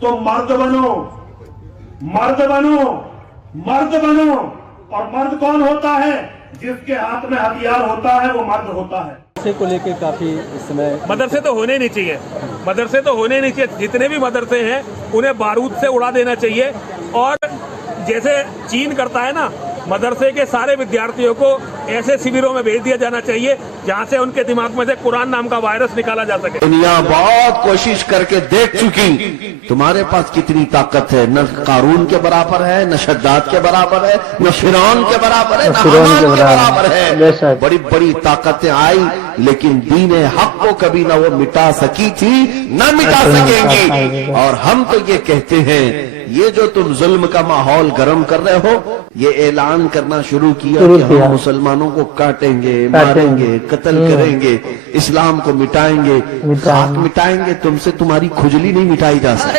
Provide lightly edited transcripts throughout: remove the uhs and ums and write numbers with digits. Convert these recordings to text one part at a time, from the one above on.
तो मर्द बनो, मर्द बनो, मर्द बनो। और मर्द कौन होता है? जिसके हाथ में हथियार होता है वो मर्द होता है। मदरसे को लेके काफी इस समय मदरसे तो होने नहीं चाहिए, मदरसे तो होने नहीं चाहिए। जितने भी मदरसे हैं उन्हें बारूद से उड़ा देना चाहिए। और जैसे चीन करता है ना, मदरसे के सारे विद्यार्थियों को ऐसे शिविरों में भेज दिया जाना चाहिए जहां से उनके दिमाग में से कुरान नाम का वायरस निकाला जा सके। दुनिया बहुत कोशिश करके देख चुकी, तुम्हारे पास कितनी ताकत है। न कारून के बराबर है, न शद्दाद के बराबर है, न फिरौन के बराबर है, न हामान के बराबर है। बड़ी बड़ी ताकतें आई, लेकिन दीन हक को कभी न वो मिटा सकी थी, न मिटा सकेंगी। और हम तो ये कहते हैं, ये जो तुम जुल्म का माहौल गर्म कर रहे हो, ये ऐलान करना शुरू किया कि हम मुसलमानों को काटेंगे, मारेंगे, कत्ल करेंगे, इस्लाम को मिटाएंगे, खाक मिटाएंगे। तुमसे तुम्हारी खुजली नहीं मिटाई जा सकती।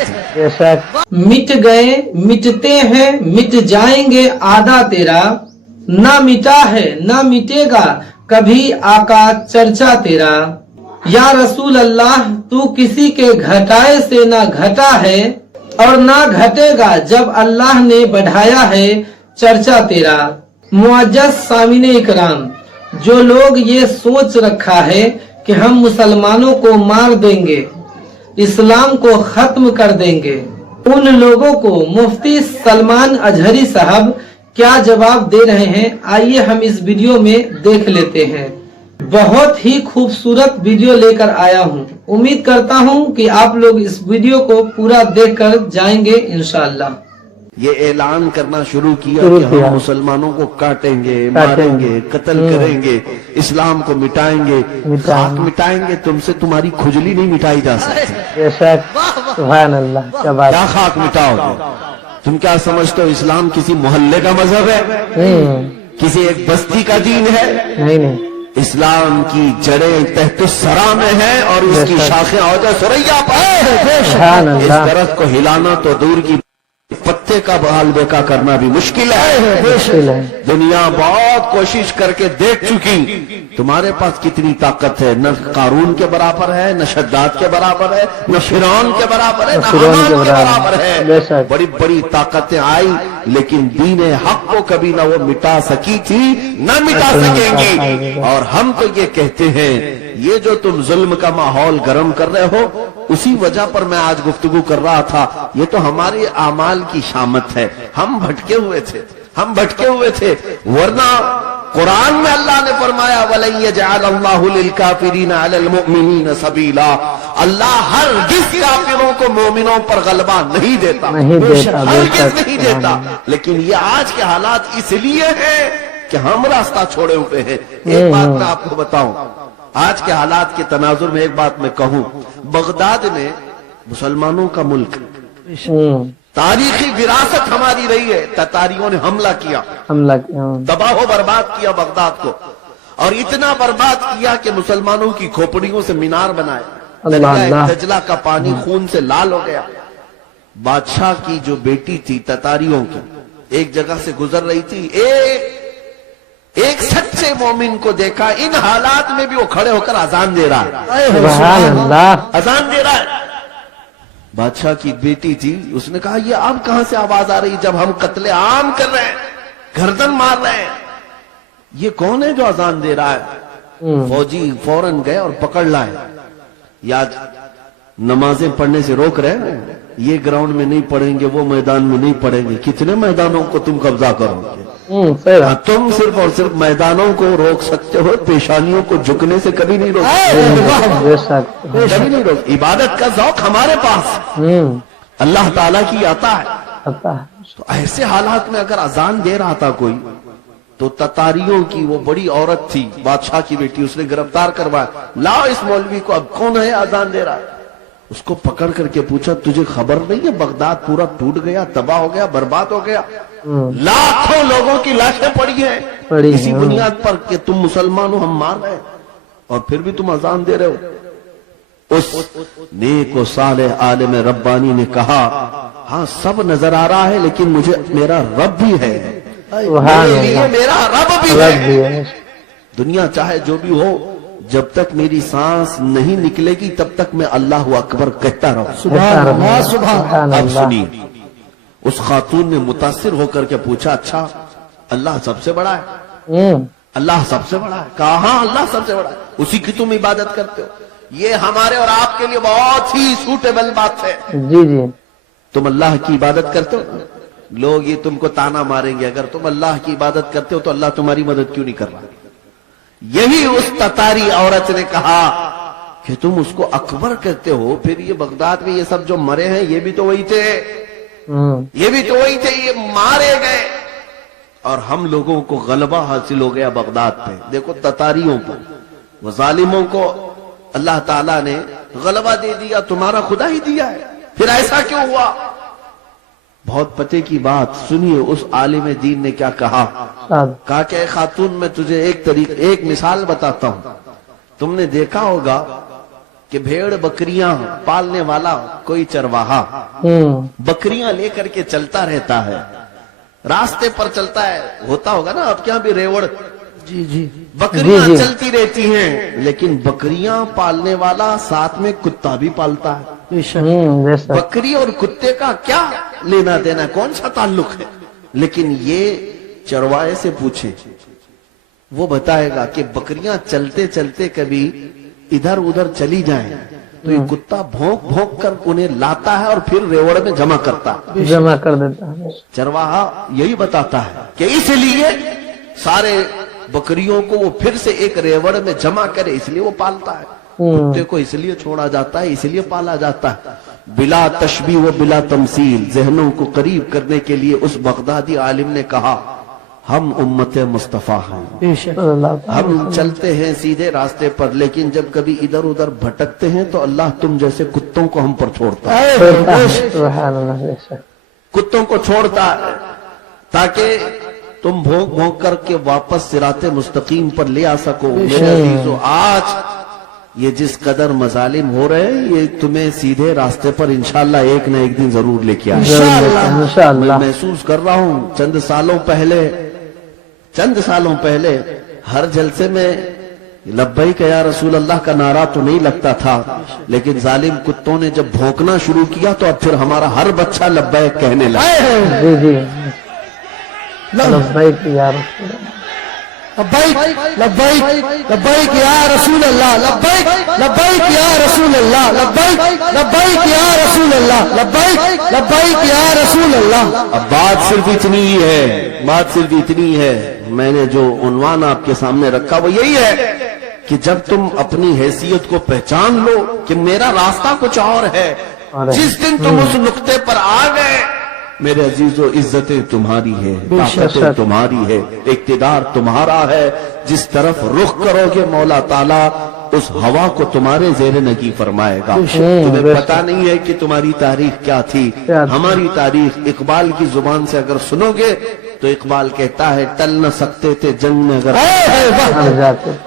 मिट गए, मिटते हैं, मिट जाएंगे आदा तेरा, ना मिटा है ना मिटेगा कभी आका चर्चा तेरा। या रसूल अल्लाह, तू किसी के घटाए से ना घटा है और ना घटेगा जब अल्लाह ने बढ़ाया है चर्चा तेरा। मुअज्जज़ सामीने इकराम, जो लोग ये सोच रखा है कि हम मुसलमानों को मार देंगे, इस्लाम को खत्म कर देंगे, उन लोगों को मुफ्ती सलमान अजहरी साहब क्या जवाब दे रहे हैं, आइए हम इस वीडियो में देख लेते हैं। बहुत ही खूबसूरत वीडियो लेकर आया हूं। उम्मीद करता हूं कि आप लोग इस वीडियो को पूरा देखकर जाएंगे इंशाअल्लाह। ये ऐलान करना शुरू किया कि हम मुसलमानों को काटेंगे, मारेंगे, कत्ल करेंगे, इस्लाम को मिटाएंगे, खाक मिटाएंगे। तुमसे तुम्हारी खुजली नहीं मिटाई जा सकती। सुभान अल्लाह, क्या खाक मिटाओगे? तुम क्या समझते हो इस्लाम किसी मोहल्ले का मजहब है? किसी एक बस्ती का दीन है? नहीं। इस्लाम की जड़ें तहत-उस-सरा में है और उसकी शाखें औजा सुरैया पर। इस दरख्त को हिलाना तो दूर की, पत्ते का बहाल बेका करना भी मुश्किल है। दुनिया बहुत कोशिश करके देख चुकी, तुम्हारे पास कितनी ताकत है। न कारून के बराबर है, न शद्दाद के बराबर है, न फिरौन के बराबर है, न हामान के बराबर है। बड़ी बड़ी ताकतें आई, लेकिन दीन हक को कभी न वो मिटा सकी थी, न मिटा सकेंगी। और हम तो ये कहते हैं, ये जो तुम जुल्म का माहौल गर्म कर रहे हो, उसी वजह पर मैं आज गुफ्तगू कर रहा था। ये तो हमारे आमाल की शामत है। हम भटके हुए थे, हम भटके हुए थे। वरना कुरान में अल्लाह ने फरमाया, वलन यजअलल्लाहु लिलकाफिरीना अलल मुमिनीना सबीला। अल्लाह हरगिज़ काफिरों को मोमिनों पर गलबा नहीं देता, हरगिज़ नहीं देता। लेकिन ये आज के हालात इसलिए हैं कि हम रास्ता छोड़े हुए हैं। एक बात मैं आपको बताऊं, आज के हालात के तनाजुर में एक बात मैं कहूं, बगदाद में मुसलमानों का मुल्क, तारीखी विरासत हमारी रही है। ततारियों ने हमला किया, तबाह बर्बाद किया बगदाद को, और इतना बर्बाद किया कि मुसलमानों की खोपड़ियों से मीनार बनाए। दजला का पानी खून से लाल हो गया। बादशाह की जो बेटी थी ततारियों की, एक जगह से गुजर रही थी, एक सच्चे मोमिन को देखा, इन हालात में भी वो खड़े होकर अजान दे रहा है, अजान दे रहा है। बादशाह की बेटी थी, उसने कहा, ये अब कहां से आवाज आ रही जब हम कत्ले आम कर रहे हैं, गर्दन मार रहे हैं? ये कौन है जो अजान दे रहा है? फौजी फौरन गए और पकड़ लाए। या नमाजें पढ़ने से रोक रहे हैं, ये ग्राउंड में नहीं पढ़ेंगे, वो मैदान में नहीं पढ़ेंगे। कितने मैदानों को तुम कब्जा करोगे? तुम सिर्फ और सिर्फ मैदानों को रोक सकते हो, पेशानियों को झुकने से कभी नहीं रोक सकते, कभी नहीं रोक। इबादत का ज़ौक़ हमारे पास अल्लाह ताला की आता है। तो ऐसे हालात में अगर अजान दे रहा था कोई, तो ततारियों की वो बड़ी औरत थी, बादशाह की बेटी, उसने गिरफ्तार करवाया। लाओ इस मौलवी को, अब कौन है अजान दे रहा है? उसको पकड़ करके पूछा, तुझे खबर नहीं है बगदाद पूरा टूट गया, तबाह हो गया, बर्बाद हो गया, लाखों लोगों की लाशें पड़ी हैं इसी बुनियाद पर कि तुम मुसलमान हो, हम मार रहे हैं, और फिर भी तुम अजान दे रहे हो। उस नेक व सालेह आलिम रब्बानी ने कहा, हाँ सब नजर आ रहा है, लेकिन मुझे मेरा रब भी है, मेरा रब भी है। दुनिया चाहे जो भी हो, जब तक मेरी सांस नहीं निकलेगी तब तक मैं अल्लाह अकबर कहता रहूं। सुभान अल्लाह। अब सुनिए, उस खातून ने मुतासिर होकर के पूछा, अच्छा अल्लाह सबसे बड़ा है? अल्लाह सबसे बड़ा है? कहा हाँ अल्लाह सबसे बड़ा है, उसी की तुम इबादत करते हो। ये हमारे और आपके लिए बहुत ही सूटेबल बात है। जी जी। तुम अल्लाह की इबादत करते हो, लोग ये तुमको ताना मारेंगे, अगर तुम अल्लाह की इबादत करते हो तो अल्लाह तुम्हारी मदद क्यों नहीं कर रहा? यही उस ततारी औरत ने कहा कि तुम उसको अकबर कहते हो, फिर ये बगदाद में ये सब जो मरे हैं ये भी तो वही थे, ये भी तो वही थे, ये मारे गए और हम लोगों को गलबा हासिल हो गया बगदाद पे। देखो ततारियों पर, वो जालिमों को अल्लाह ताला ने गलबा दे दिया, तुम्हारा खुदा ही दिया है, फिर ऐसा क्यों हुआ? बहुत पते की बात सुनिए, उस आलिम दीन ने क्या कहा। कहा कि खातून मैं तुझे एक मिसाल बताता हूं। तुमने देखा होगा कि भेड़ बकरियां पालने वाला कोई चरवाहा बकरियां लेकर के चलता रहता है, रास्ते पर चलता है, होता होगा ना आपके यहाँ भी रेवड़, जी जी। बकरियां चलती रहती हैं, लेकिन बकरियां पालने वाला साथ में कुत्ता भी पालता है। बकरी और कुत्ते का क्या लेना देना, कौन सा ताल्लुक है? लेकिन ये चरवाहे से पूछे, वो बताएगा कि बकरियां चलते चलते कभी इधर उधर चली जाएं, तो ये कुत्ता भौंक भौंक कर उन्हें लाता है और फिर रेवड़ में जमा करता है, जमा कर देता है। चरवाहा यही बताता है कि इसलिए सारे बकरियों को वो फिर से एक रेवड़ में जमा करे, इसलिए वो पालता है। कुत्ते को इसलिए छोड़ा जाता है, इसलिए पाला जाता है। बिला तशबीह व बिला तमसील, जहनों को करीब करने के लिए उस बगदादी आलिम ने कहा, हम उम्मत मुस्तफा हैं, हम चलते हैं सीधे रास्ते पर, लेकिन जब कभी इधर उधर भटकते हैं तो अल्लाह तुम जैसे कुत्तों को हम पर छोड़ता है, कुत्तों को छोड़ता है, ताकि तुम भोंक भोंक करके वापस सिराते मुस्तकीम पर ले आ सको। मेरे अजीजों, आज ये जिस कदर मजालिम हो रहे हैं, ये तुम्हें सीधे रास्ते पर इंशाअल्लाह एक न एक दिन जरूर लेके आएगा। मैं महसूस कर रहा हूँ, चंद सालों पहले हर जलसे में लब्बैक या रसूल अल्लाह का नारा तो नहीं लगता था, लेकिन जालिम कुत्तों ने जब भौंकना शुरू किया तो अब फिर हमारा हर बच्चा लब्बैक कहने लगा। लब्बैक या रसूल लब्बैक लब्बैक लब्बैक या रसूल अल्लाह, लब्बैक लब्बैक या रसूल अल्लाह, लब्बैक लब्बैक या रसूल अल्लाह, लब्बैक लब्बैक या रसूल अल्लाह। अब बात सिर्फ इतनी ही है, बात सिर्फ इतनी है, मैंने जो उन्वान आपके सामने रखा वो यही है कि जब तुम अपनी हैसियत को पहचान लो कि मेरा रास्ता कुछ और है, जिस दिन तुम उस नुक्ते पर आ गए, मेरे अजीजों, इज्जतें तुम्हारी है, ताकतें तुम्हारी है, इक्तिदार तुम्हारा है, जिस तरफ रुख करोगे मौला ताला उस हवा को तुम्हारे ज़ेरे नगी फरमाएगा। तुम्हें पता नहीं है कि तुम्हारी तारीख क्या थी। हमारी तारीख इकबाल की जुबान से अगर सुनोगे तो इकबाल कहता है, टल न सकते थे जंग में अगर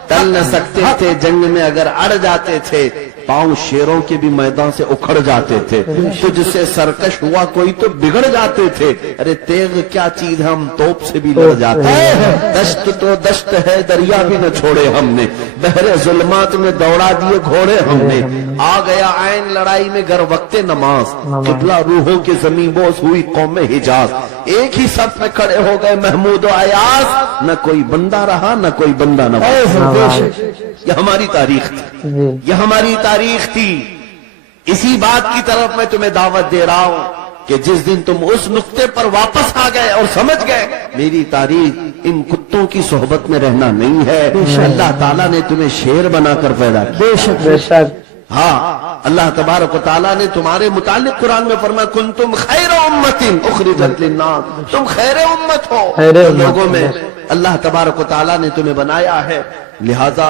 टल न सकते थे जंग में अगर अड़ जाते थे, पांव शेरों के भी मैदान से उखड़ जाते थे, तो जिससे सरकश हुआ कोई तो बिगड़ जाते थे। अरे तेग क्या चीज, हम तोप से भी लड़ जाते हैं। दश्त तो दश्त है, दरिया भी न छोड़े हमने, बहरे जुल्मात में दौड़ा दिए घोड़े हमने। आ गया आइन लड़ाई में गर वक्ते नमाज, किबला रूहों की जमीन बोस हुई कौम हिजाज। एक ही सफ में खड़े हो गए महमूद अयास, न कोई बंदा रहा न कोई बंदा नवाज। यह हमारी तारीख थी, यह हमारी तारीख थी। इसी बात की तरफ मैं तुम्हें दावत दे रहा हूं कि जिस दिन तुम उस नुक्ते पर वापस आ गए और समझ गए मेरी तारीख इन कुत्तों की सोहबत में रहना नहीं है, अल्लाह ताला ने तुम्हें शेर बनाकर पैदा किया। बेशक हाँ, अल्लाह तबारक व तआला ने तुम्हारे मुतालिक कुरान में फरमाया, कुंतुम खैर उम्मतिन उखरिजत लिन्नास, तुम खैर उम्मत हो, लोगों में अल्लाह तबारक व तआला ने तुम्हें बनाया है। लिहाजा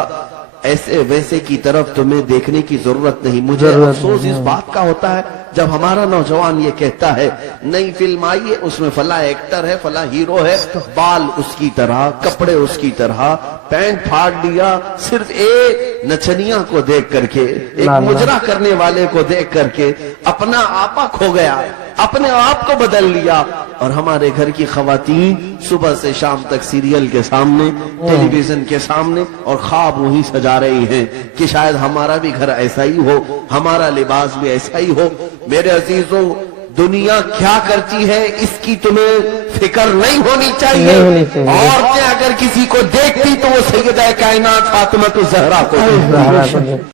ऐसे वैसे की तरफ तुम्हें देखने की जरूरत नहीं। मुझे अफसोस इस बात का होता है, جب ہمارا نوجوان یہ کہتا ہے نئی فلم آئی ہے اس میں فلاں ایکٹر ہے فلاں ہیرو ہے بال اس کی طرح کپڑے اس کی طرح پینٹ پھاڑ لیا صرف ایک نچنیاں کو دیکھ کر کے ایک مجرا کرنے والے کو دیکھ کر کے اپنا آپا کھو گیا اپنے آپ کو بدل لیا اور ہمارے گھر کی خواتین صبح سے شام تک سیریل کے سامنے ٹیلی ویژن کے سامنے اور خواب وہی سجا رہی ہیں کہ شاید ہمارا بھی گھر ایسا ہی ہو ہمارا لباس بھی ایسا ہی ہو میرے عزیزوں دنیا کیا کرتی ہے اس کی تمہیں فکر نہیں ہونی چاہیے عورتیں اگر کسی کو دیکھتی تو وہ سیدہ کائنات فاطمہ الزہرا کو